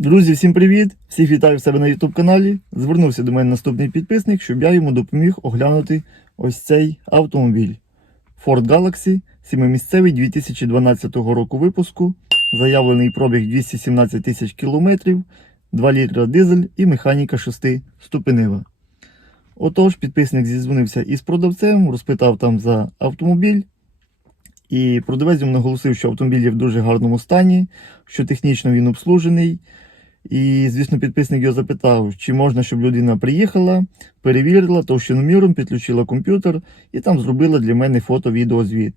Друзі, всім привіт! Всіх вітаю в себе на YouTube каналі. Звернувся до мене наступний підписник, щоб я йому допоміг оглянути ось цей автомобіль. Ford Galaxy, сімимісцевий 2012 року випуску, заявлений пробіг 217 тисяч кілометрів, 2 літра дизель і механіка 6 ступенева. Отож, підписник зізвонився із продавцем, розпитав там за автомобіль. І продавець йому наголосив, що автомобіль є в дуже гарному стані, що технічно він обслужений. І, звісно, підписник його запитав, чи можна, щоб людина приїхала, перевірила товщиноміром, підключила комп'ютер і там зробила для мене фото-відеозвіт.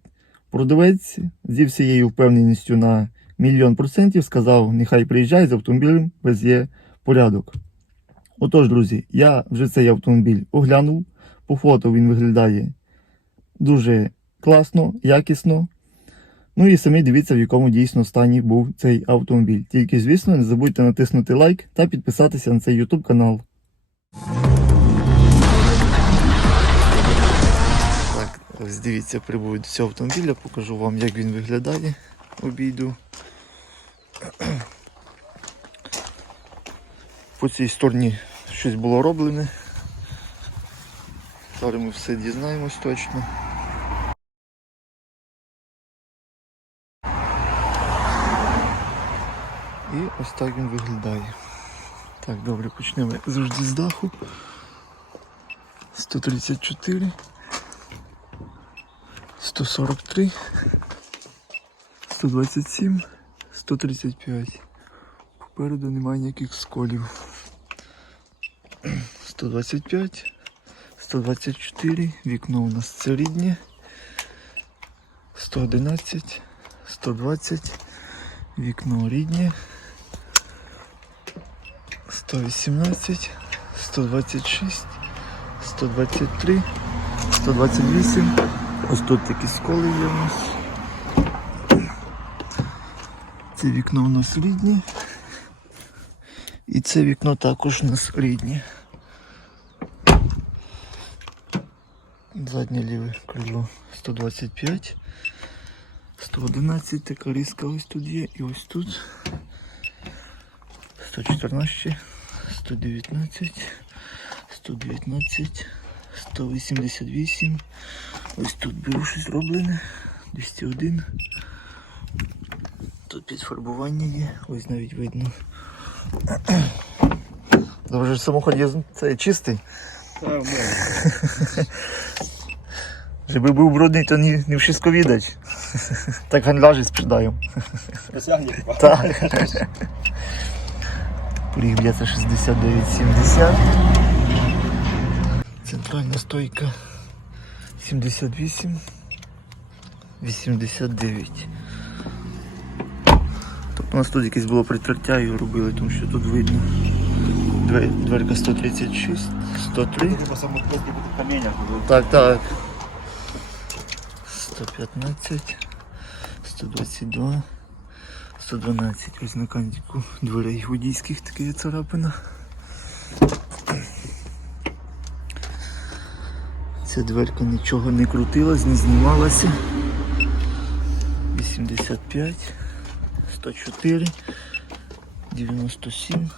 Продавець зі всією впевненістю на мільйон процентів сказав, нехай приїжджає з автомобілем, весь є порядок. Отож, друзі, я вже цей автомобіль оглянув. По фото він виглядає дуже класно, якісно. Ну і самі дивіться, в якому дійсно стані був цей автомобіль. Тільки, звісно, не забудьте натиснути лайк та підписатися на цей YouTube канал. Так, ось дивіться, прибув до цього автомобіля, покажу вам, як він виглядає. Обійду. По цій стороні щось було роблене. Зараз ми все дізнаємось точно. І ось так він виглядає. Так, добре, почнемо завжди з даху. 134, 143, 127, 135. Попереду немає ніяких сколів. 125, 124, вікно у нас це рідне. 111, 120, вікно рідне. 118, 126, 123, 128. Ось тут такі сколи є у нас. Це вікно у нас рідні. І це вікно також у нас рідні. Заднє ліве крило 125, 111, така різка ось тут є і ось тут. 114, 119, 119, 188. Ось тут було щось зроблене. 201. Тут підфарбування є, ось навіть видно. Добре, ж самоход є це чистий. Był brudny, to nie, nie wszystko widać. Tak handlarze sprzedają. Присягні хіба? Так. Поріг б'ється 69,70. Центральна стойка 78. 89. Тобто у нас тут якесь було прикриття, його робили, тому що тут видно. Дверка 136, 103. Типа самоходки в каменях. Так, так. 115, 122, 112. Ось на кантику дверей водійських таке є царапина. Ця дверка нічого не крутилась, не знімалася. 85, 104, 97,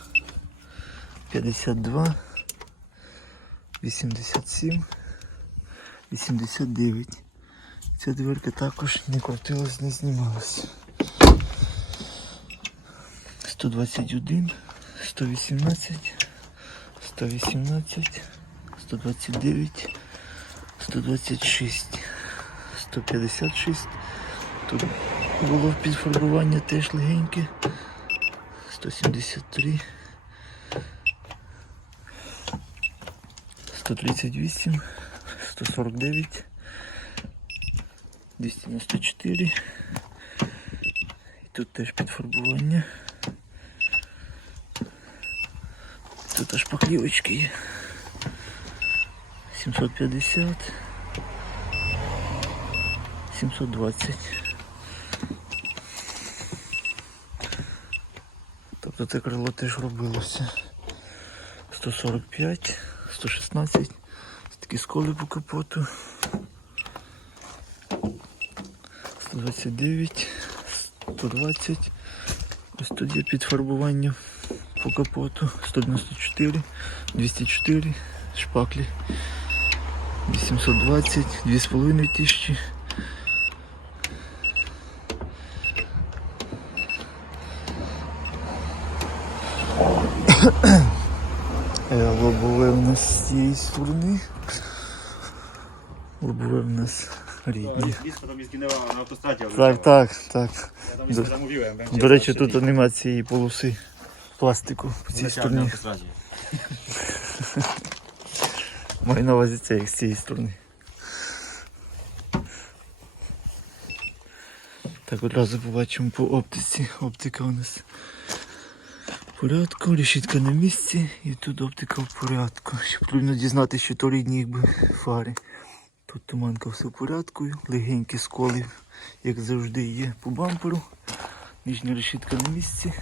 52, 87. 89. Ця дверка також не крутилась, не знімалася. 121, 118, 118, 129, 126, 156. Тут було підфарбування теж легеньке. 173. 138, 149, 294. І тут теж підфарбування. Тут аж поклівочки є. 750. 720. Тобто це крило теж робилося. 145, 116. Такі сколи по капоту. 129, 120, Ось тут є підфарбування по капоту 194, 204, шпаклі 820, 2,5 тисячі. Е, Лобове у нас з цієї сторони. Лобове у нас рідні. Так, zamówiłem. będzie До речі, тут нема цієї полоси пластику по цій стороні. Маю на увазі це як з цієї сторони. Так, одразу побачимо по оптиці. Оптика у нас в порядку, решітка на місці і тут оптика в порядку. Ще потрібно дізнатися, що то рідні якби фари. Тут туманка все в порядку, легенькі сколи, як завжди, є по бамперу. Нижня решітка на місці.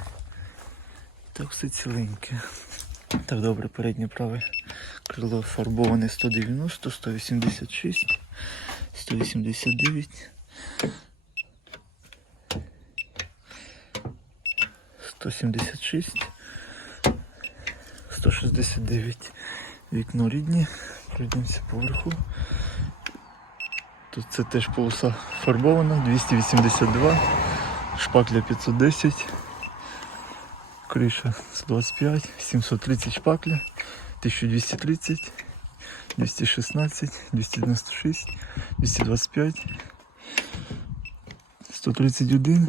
Так все ціленьке. Так, добре, переднє праве крило фарбоване 190, 186, 189. 176, 169. Вікно рідні. Пройдемося поверху. Тут це теж полоса фарбована, 282, шпакля 510, криша 125, 730 шпакля, 1230, 216, 296, 225, 131,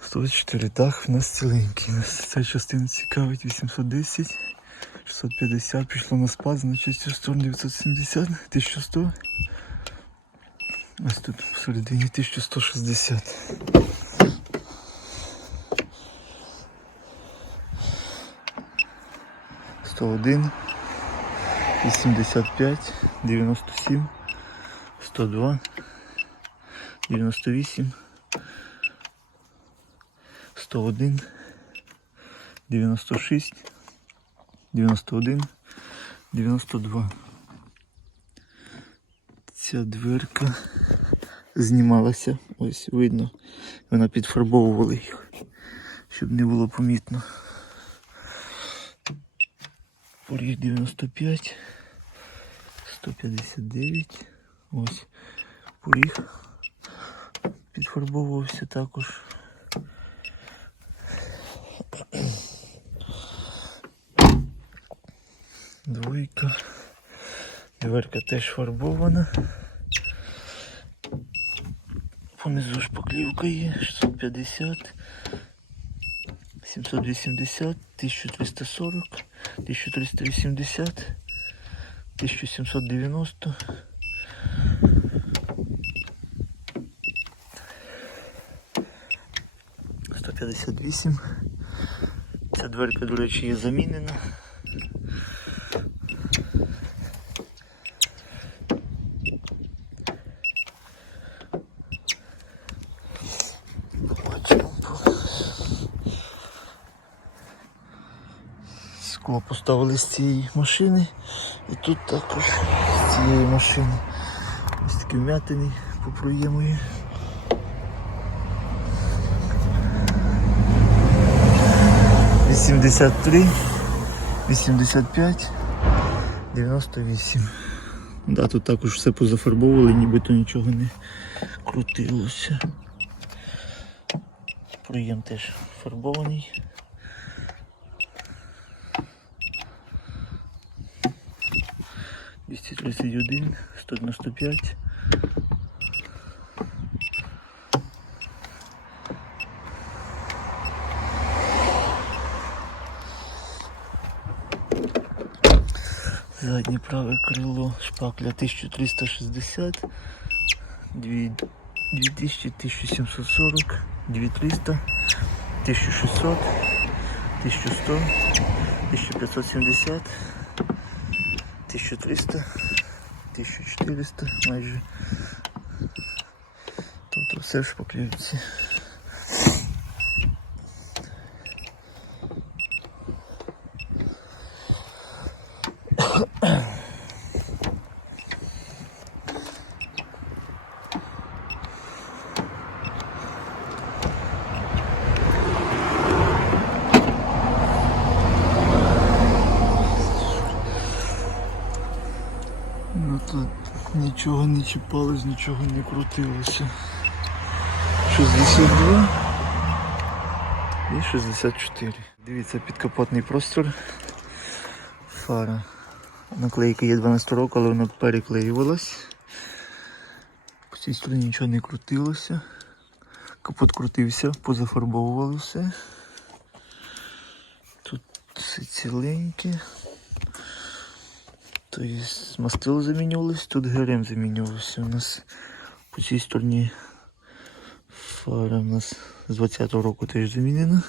124. Так, в нас ціленький. Нас ця частина цікавить 810, 650, пішло на спад, значить цю сторону 970, 1100. Ось тут всередині 1160. 101, 85, 97, 102, 98, 101, 96, 91, 92. Ця дверка знімалася, ось видно, вона підфарбовувала їх, щоб не було помітно. Поріг 95, 159. Ось поріг підфарбовувався також. Двойка. Дверка теж фарбована. Понизу шпаклівка є 650, 780, 1340, 1380, 1790. Сто п'ятдесят вісім. Ця дверка, до речі, є замінена. Побачимо. Скло поставили з цієї машини. І тут також з цієї машини. Ось такі вмятини по проєму. Вісімдесят три, вісімдесят п'ять, дев'яносто вісім. Да, тут також все позафарбовували, нібито нічого не крутилося. Проєм теж фарбований. Двісті тридцять один, сто дев'яносто п'ять. Заднє праве крило шпакля 1360, 2 2000, 1740, 2300, 1600, 1100, 1570, 1300, 1400 майже. Тобто все в шпаклівці. Нічого не чіпалось, нічого не крутилося. 62 і 64. Дивіться, підкапотний простір. Фара. Наклейка є 12 року, але вона переклеювалась. По цій стороні нічого не крутилося. Капот крутився, позафарбовували все. Тут все ціленьке. Тобто мастило замінювалось, тут ГРМ замінювався. У нас по цій стороні фара у нас з 20-го року теж замінена.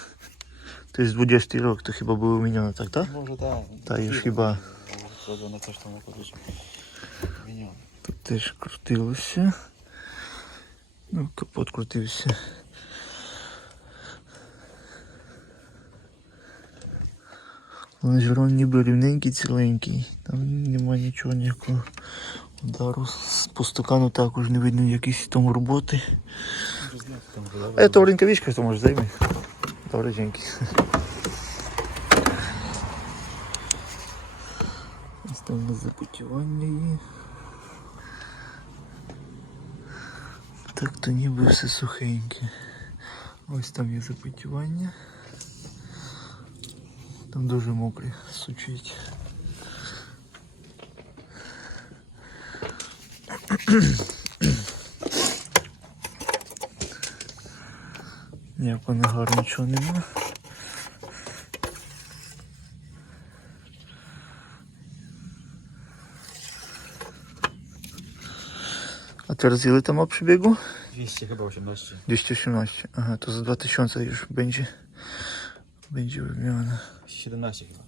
Тобто з 20 рок, то хіба було міняно так, так? Може, так. Та і ж хіба на те, що тут теж крутилося. Ну, капот крутився. Лонжерон ніби рівненький, ціленький. Там немає нічого ніякого удару. По стакану також не видно якісь там роботи. А я то ринковичка, то може займи. Добре. Ось там у нас є. Так то ніби все сухеньке. Ось там є запотівання. Там дуже мокре, сучить. Ніякого нагару нічого нема. А ти розділи там обшибігу? 200 chyba 18. 218. Ага, to za 2000 już będzie. Będzie wymiana. 17 chyba.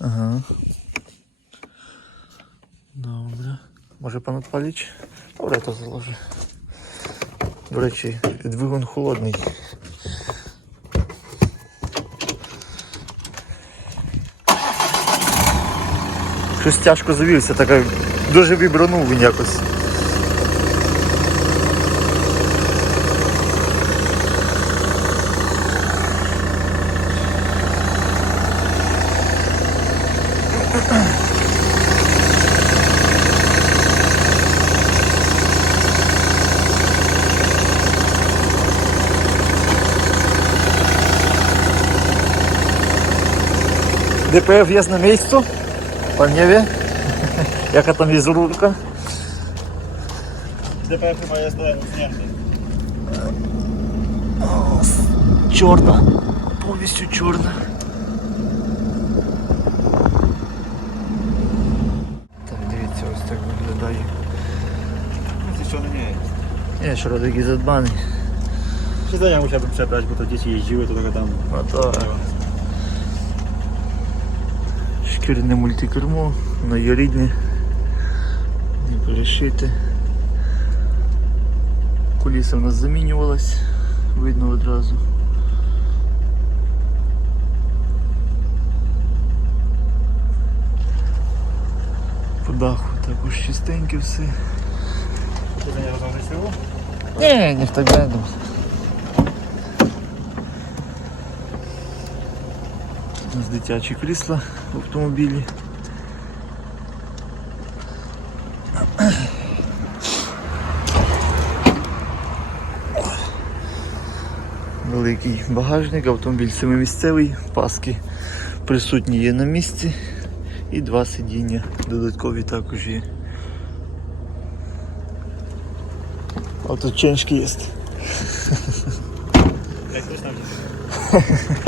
Aha. Dobra. Może pan odpalić? Dobra, to założę. До речі, двигун холодний. Щось тяжко завівся, така дуже вібранув він якось. DPF jest na miejscu? Pan nie wie? Jaka tam jest rurka? DPF chyba jest usunięty. Чорна. Повністю чорна. Так, дивіться, ось так виглядає. No coś nie jest. Nie, środek jest zadbany. Siedzenia musiałbym przebrać, bo to dzieci jeździły, to trochę tam... No tak. Шкірне мультикермо, воно є не перешите. Куліса в нас замінювалась, видно одразу. По даху також чистеньке все. Siedzenia rozłożyć z tyłu? Nie, niech tak у нас дитячі крісла в автомобілі. Великий багажник, автомобіль семимісцевий, паски присутні є на місці і два сидіння додаткові також є. А тут ченшки є.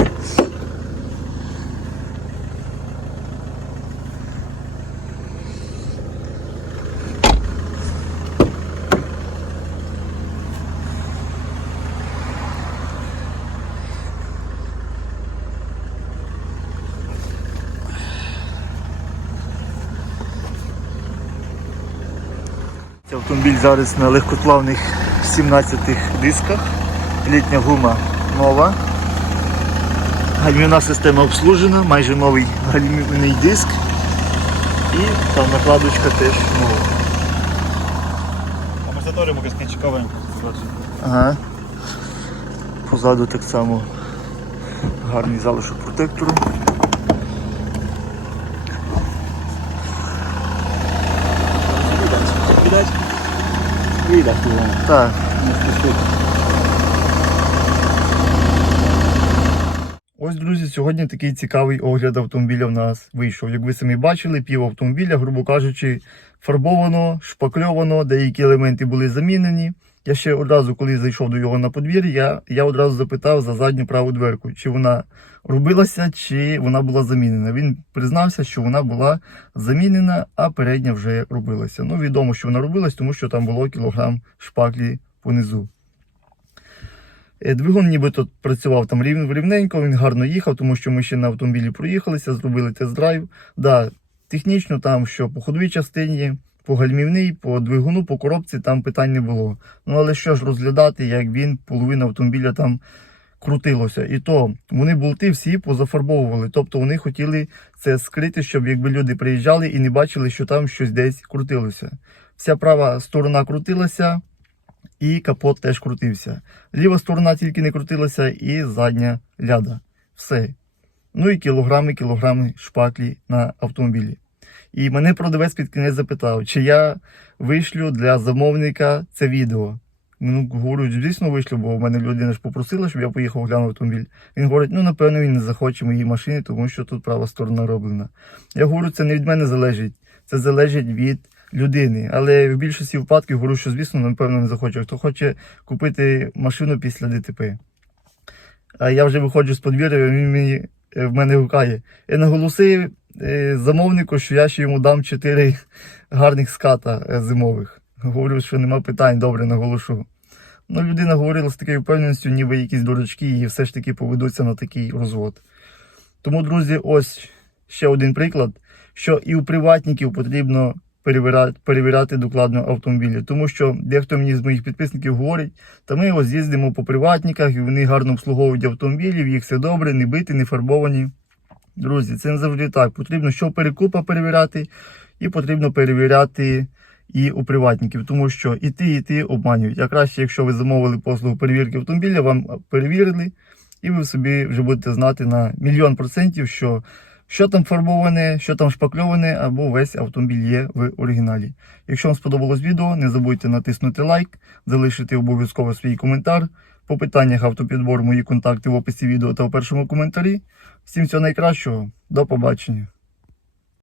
Автомобіль зараз на легкоплавних 17 дисках. Літня гума нова. Гальмівна система обслужена, майже новий гальмівний диск. І там накладочка теж нова. Mogę skręcikowe zobaczyć. Ага. Позаду так само гарний залишок протектору. Widać? Widać? їдеш, ти воно Так. не спішить. Ось, друзі, сьогодні такий цікавий огляд автомобіля в нас вийшов. Як ви самі бачили, пів автомобіля, грубо кажучи, фарбовано, шпакльовано, деякі елементи були замінені. Я ще одразу, коли зайшов до його на подвір'я, я, я одразу запитав за задню праву дверку, чи вона робилася, чи вона була замінена. Він признався, що вона була замінена, а передня вже робилася. Ну, відомо, що вона робилась, тому що там було кілограм шпаклі понизу. Е, Двигун нібито працював там рівненько, він гарно їхав, тому що ми ще на автомобілі проїхалися, зробили тест-драйв. Да, технічно там, що по ходовій частині, по гальмівній, по двигуну, по коробці там питань не було. Ну але що ж розглядати, як він половина автомобіля там крутилося. І то вони болти всі позафарбовували. Тобто вони хотіли це скрити, щоб якби люди приїжджали і не бачили, що там щось десь крутилося. Вся права сторона крутилася, і капот теж крутився. Ліва сторона тільки не крутилася, і задня ляда. Все. Ну і кілограми, кілограми шпаклі на автомобілі. І мене продавець під кінець запитав, чи я вишлю для замовника це відео. Ну, говорю, звісно, вишлю, бо в мене людина ж попросила, щоб я поїхав глянув автомобіль. Він говорить, ну напевно він не захоче моїй машини, тому що тут права сторона роблена. Я говорю, це не від мене залежить, це залежить від людини. Але в більшості випадків говорю, що звісно, напевно, не захоче. Хто хоче купити машину після ДТП. А я вже виходжу з подвір'я, він мені е, в мене гукає. Я наголосив е, замовнику, що я ще йому дам 4 гарних ската е, зимових. Говорю, що нема питань, добре, наголошу. Ну, людина говорила з такою впевненістю, ніби якісь дурачки, і все ж таки поведуться на такий розвод. Тому, друзі, ось ще один приклад, що і у приватників потрібно перевіряти, перевіряти докладно автомобілі. Тому що дехто мені з моїх підписників говорить, та ми ось їздимо по приватниках, і вони гарно обслуговують автомобілів, їх все добре, не биті, не фарбовані. Друзі, це не завжди так. Потрібно що перекупа перевіряти, і потрібно перевіряти і у приватників, тому що і ті, і ті обманюють. А краще, якщо ви замовили послугу перевірки автомобіля, вам перевірили, і ви собі вже будете знати на мільйон процентів, що що там фарбоване, що там шпакльоване, або весь автомобіль є в оригіналі. Якщо вам сподобалось відео, не забудьте натиснути лайк, залишити обов'язково свій коментар. По питаннях автопідбору мої контакти в описі відео та у першому коментарі. Всім всього найкращого, до побачення.